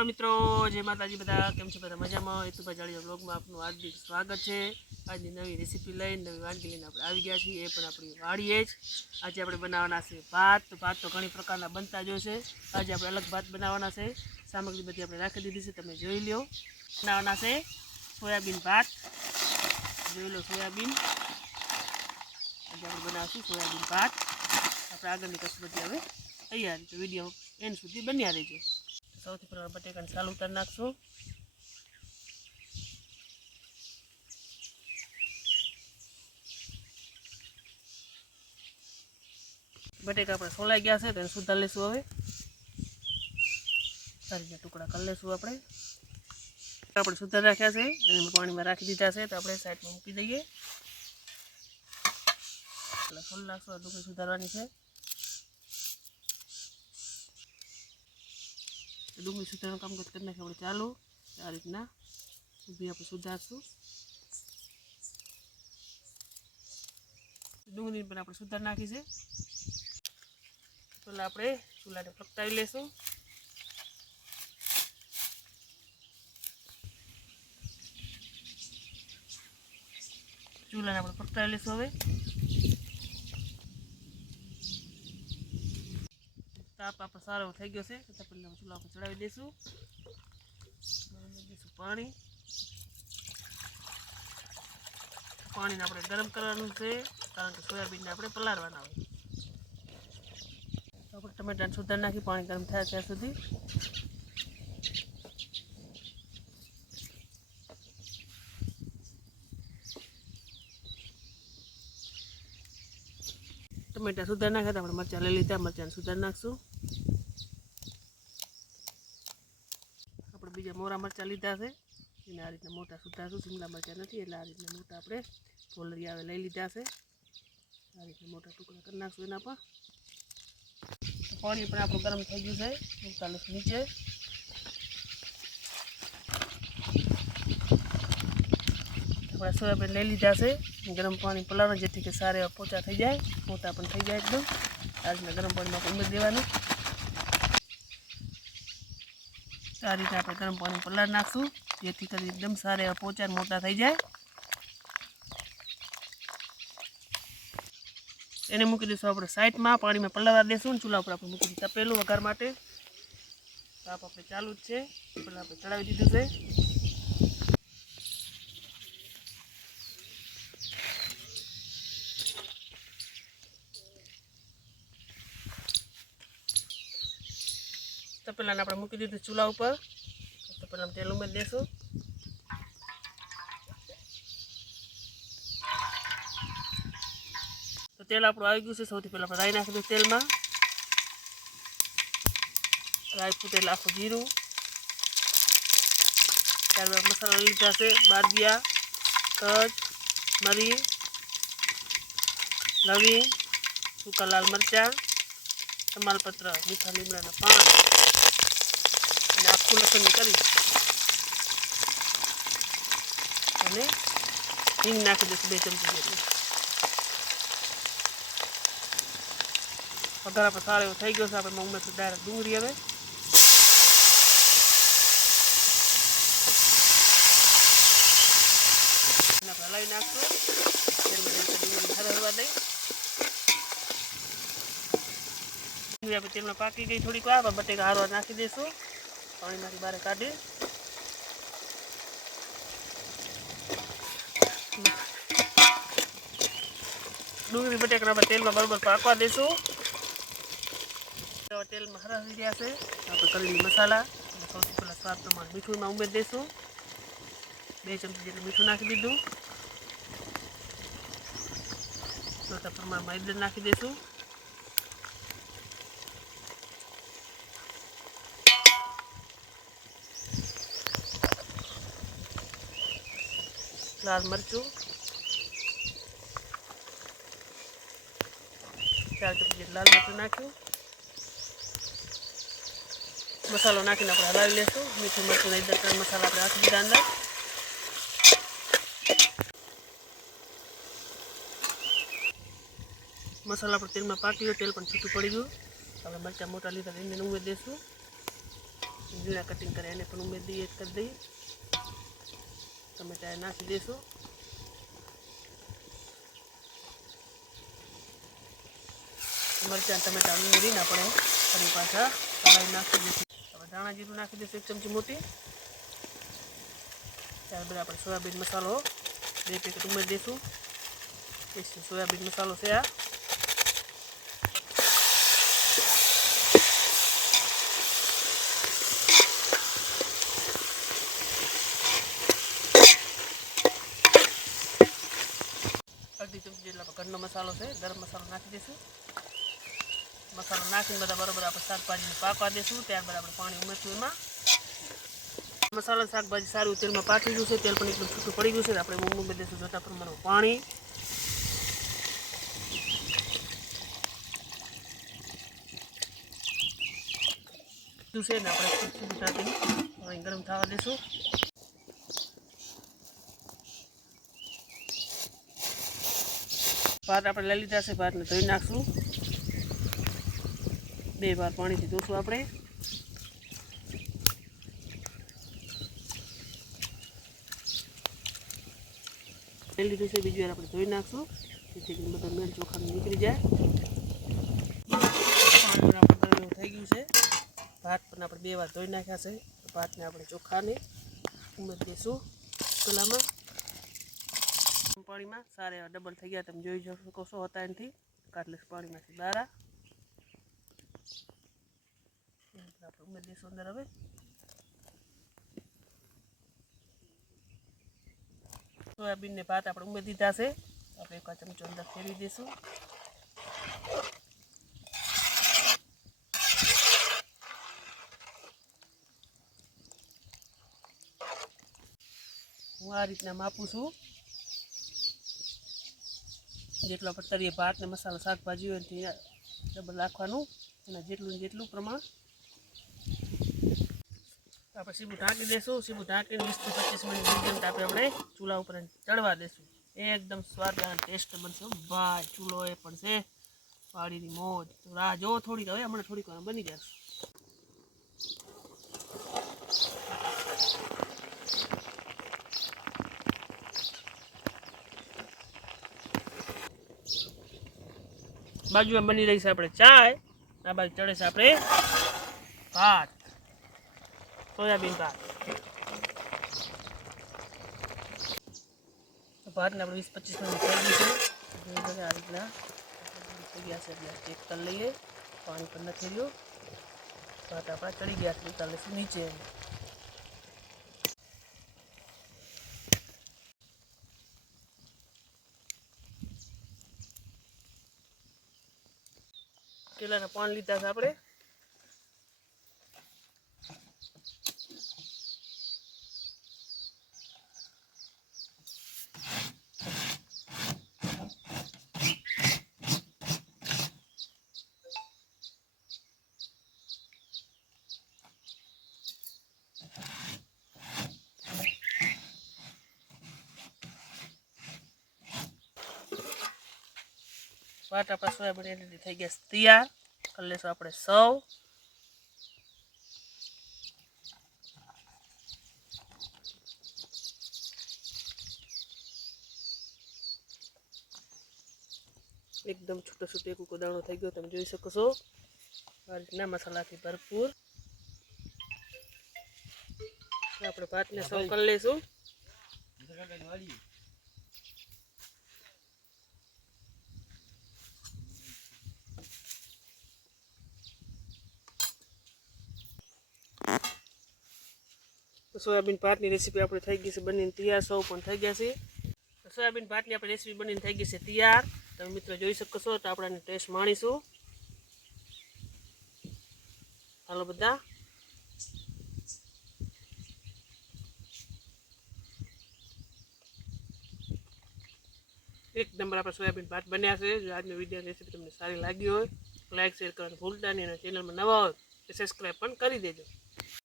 હાલો મિત્રો, જય માતાજી બધા. કેમ છો બધા? મજામાં? હેતુભાઈ જાળીયા બ્લોગમાં આપનું હાર્દિક સ્વાગત છે. આજની નવી રેસીપી લઈને નવી વાનગી લઈને આપણે આવી ગયા છીએ. એ પણ આપણી વાળીએ જ. આજે આપણે બનાવવાના છે ભાત. તો ભાત તો ઘણી પ્રકારના બનતા જ છે. આજે આપણે અલગ ભાત બનાવવાના છે. સામગ્રી બધી આપણે રાખી દીધી છે. તમે જોઈ લો બનાવવાના છે સોયાબીન ભાત. જોઈ લો સોયાબીન. આજે આપણે બનાવીશું સોયાબીન ભાત. આપણે આગળની કશું હવે તૈયાર. તો વીડિયો એન્ડ સુધી બન્યા રહેજો. સૌથી પહેલાં બટેકાને ચાલુ ઉતારી નાખશું. બટેકા આપણે સોલાઈ ગયા છે તો એને સુધાર લેશું હવે. સારી રીતે ટુકડા કરી લેશું આપણે. આપણે સુધાર રાખ્યા છે અને પાણીમાં રાખી દીધા છે, તો આપણે સાઈડમાં મૂકી દઈએ. એટલે સોલ નાખશું ડુંગળી સુધારવાની છે. ડુંગળી સુધારવાનું કામ કરી નાખીએ આપણે ચાલુ. આ રીતના ઊભી આપણે સુધારશું. ડુંગળી પણ આપણે સુધાર નાખી છે. પહેલાં આપણે ચૂલાને પ્રગટાવી લઈશું ચૂલાને આપણે પ્રગટાવી લઈશું હવે. તાપ આપ, સારો થઈ ગયો છે. તો પહેલાં ચૂલા ઉપર ચડાવી દઈશું. દઈશું પાણી. પાણીને આપણે ગરમ કરવાનું છે, કારણ કે સોયાબીનને આપણે પલાળવાના હોય. તો આપણે ટમેટાને સુધાર નાખી, પાણી ગરમ થાય ત્યાં સુધી. ટમેટા સુધાર નાખ્યા હતા આપણે મરચાં લઈ લીધા, મરચાંને સુધાર નાખશું. આપણે બીજા મોરા મરચાં લીધા છે. એને આ રીતના મોટા સુધારશું, શિમલા મરચાં નથી, એટલે આ રીતના મોટા આપણે ફોલરી આવે લઈ લીધા છે. આ રીતના મોટા ટુકડા કરી નાખશું એના પર. પાણી પણ આપણું ગરમ થઈ ગયું છે ઉતારીશ નીચે આપણે સોયાબીન લઈ લીધા છે. ગરમ પાણી પલાળવાનું જેથી કે સારા એવા પોચા થઈ જાય. મોટા પણ થઈ જાય એકદમ. આજના ગરમ પાણીમાં આપણે ઉમેરી દેવાનું. આ રીતે આપણે ગરમ પાણી પલાળ નાખશું. જેથી કરી એકદમ સારા એવા પોચા મોટા થઈ જાય. એને મૂકી દઈશું આપણે સાઈડમાં. પાણીમાં પલાળવા દેશું ને ચૂલા ઉપર આપણે મૂકી દઈશું તપેલું વઘાર માટે. તાપ આપણે ચાલુ જ છે. પહેલાં આપણે ચડાવી દીધું છે. તપેલાને આપણે મૂકી દીધું ચૂલા ઉપર. પહેલાં તેલ ઉમેરી દઈશું તો તેલ આપણું આવી ગયું છે. સૌથી પહેલાં આપણે રાઈ નાખી દઈશું તેલમાં. રાઈ ફૂટેલ આખું જીરું. ત્યારબાદ મસાલા લીધા છે. બાદિયા કચ મરી, લવિંગ, સૂકા લાલ મરચાં, તમાલપત્ર, મીઠા લીમડાના પાન. અને આખું લસણ કરી અને હિંગ નાખી દઈશું બે ચમચી જેટલી. વઘાર આપણે સારો એવો થઈ ગયો છે, આપણે ઉમેરશું ડાયરેક્ટ ડુંગળી હવે હલાવી નાખશું. ડુંગળી હરવા દઈ પાકી ગઈ થોડીક વાર બટેકા હારવા નાખી દઈશું. પાણીમાંથી બહાર કાઢી. ડુંગળી બટેકા આપણે તેલમાં બરોબર પાકવા દઈશું. તેલમાં હરાવી રહ્યા છે. આપણે કરેલી મસાલા. સૌથી પહેલાં સ્વાદ પ્રમાણે મીઠુંમાં ઉમેરી દઈશું. બે ચમચી જેટલું મીઠું નાખી દીધું. ચોથા પ્રમાણમાં હળદર નાખી દઈશું. લાલ મરચું. ચાર ચમચી લાલ મરચું નાખ્યું. મસાલો નાખીને આપણે હલાવી લેશું. મીઠું મરચું નહીં દરકાર મસાલા આપણે આખી દીધા અંદર. મસાલા પર તેલમાં પાકી ગયો, તેલ પણ છૂટું પડી ગયું. આપણે મરચાં મોટા લીધા, એને ઉમેરી દઈશું જીણા કટિંગ કરે, એને પણ ઉમેરી દઈએ કરી દઈએ. ટમેટા નાખી દઈશું મરચાં, ટમેટા ઉમેરીને આપણે ફરી પાછા હલાવી નાખી દઈશું. ધાણા જીરું નાખી દઈશું એક ચમચી મોટી. ત્યારબાદ આપણે સોયાબીન મસાલો બે પેકેટ ઉમેરી દઈશું. સોયાબીન મસાલો છે આ. આપણે ઘરનો મસાલો છે, ગરમ મસાલો નાખી દઈશું. મસાલો નાખીને બધા બરાબર આપણે શાકભાજીને પાકવા દઈશું, ત્યારબાદ આપણે પાણી ઉમેરશું એમાં. મસાલા શાકભાજી સારું તેલમાં પાકી ગયું છે, તેલ પણ એકદમ છૂટું પડી ગયું છે આપણે ઉમેરી દઈશું જોતા પ્રમાણમાં પાણી. ને આપણે ગરમ થવા દઈશું. ભાત આપણે લઈ લીધા છે, ભાતને ધોઈ નાખશું. બે વાર પાણીથી ધોશું આપણે. લઈ છે, બીજી વાર આપણે ધોઈ નાખશું. જેથી મેળ ચોખા નીકળી જાય. થઈ ગયું છે. ભાત પણ આપણે બે વાર ધોઈ નાખ્યા છે. ભાતને આપણે ચોખાને ઉમેરી દઈશું. પેલામાં પાણીમાં. સારા એવા ડબલ થઈ ગયા, તમે જોઈ શકો છો હતા એનાથી કાટલેસ પાણીમાંથી બહાર આપણે ઉમેરી દઈશું અંદર હવે. સોયાબીનને ભાત આપણે ઉમેરી દીધા છે. આપણે એક ચમચો અંદર ફેરવી દઈશું. હું આ રીતના માપું છું. જેટલો આપણે તરીએ ભાત ને મસાલો શાકભાજી હોય તે ડબલ રાખવાનું અને જેટલું જેટલું પ્રમાણ. આપણે સીબું ઢાંકી દઈશું સીબું ઢાંકીને વીસથી પચીસ મિનિટ મીડિયમ તાપે આપણે ચૂલા ઉપર ચડવા દઈશું એકદમ સ્વાદ અને ટેસ્ટ બનશે ભાઈ, ચૂલો એ પણ છે. વાડીની મોજ. રાહ જો થોડીક હવે. હમણાં થોડીક બની જશે. બાજુમાં બની રહી છે આપણે ચાય. આ બાજુ ચડે છે આપણે ભાત. સોયાબીન ભાત. ભાતને આપણે વીસ પચીસ મિનિટ છે. જોઈ શકે આ રીતના. થઈ ગયા છે એટલે ચેક કરી લઈએ. પાણી પણ નથી રહ્યું. ભાત આપણા ચડી ગયા છે. ઉતાર લઈશું નીચે. કેળાના પાન લીધા છે આપણે. ભાત આપણા આપણે રેડી થઈ ગયા તૈયાર? કરી લઈશું આપણે સૌ. એકદમ છૂટો છૂટો એક ઉકો થઈ ગયો તમે જોઈ શકો છો. આ રીતના મસાલાથી ભરપૂર. આપણે ભાતને સૌ કરી લઈશું સોયાબીન ભાતની રેસીપી આપણે થઈ ગઈ છે, બનીને તૈયાર, સૌ પણ થઈ ગયા છે. સોયાબીન ભાતની આપણી રેસીપી બનીને થઈ ગઈ છે, તૈયાર. તમે મિત્રો જોઈ શકો છો, તો આપણે ટેસ્ટ માણીશું. હાલો બધા. એક નંબર આપણે સોયાબીન ભાત બન્યા છે. જો આજનો વીડિયો રેસીપી તમને સારી લાગી હોય લાઈક, શેર કરવાનું ભૂલતા નહીં અને ચેનલમાં નવા હોય, તો સબસ્ક્રાઈબ પણ કરી દેજો.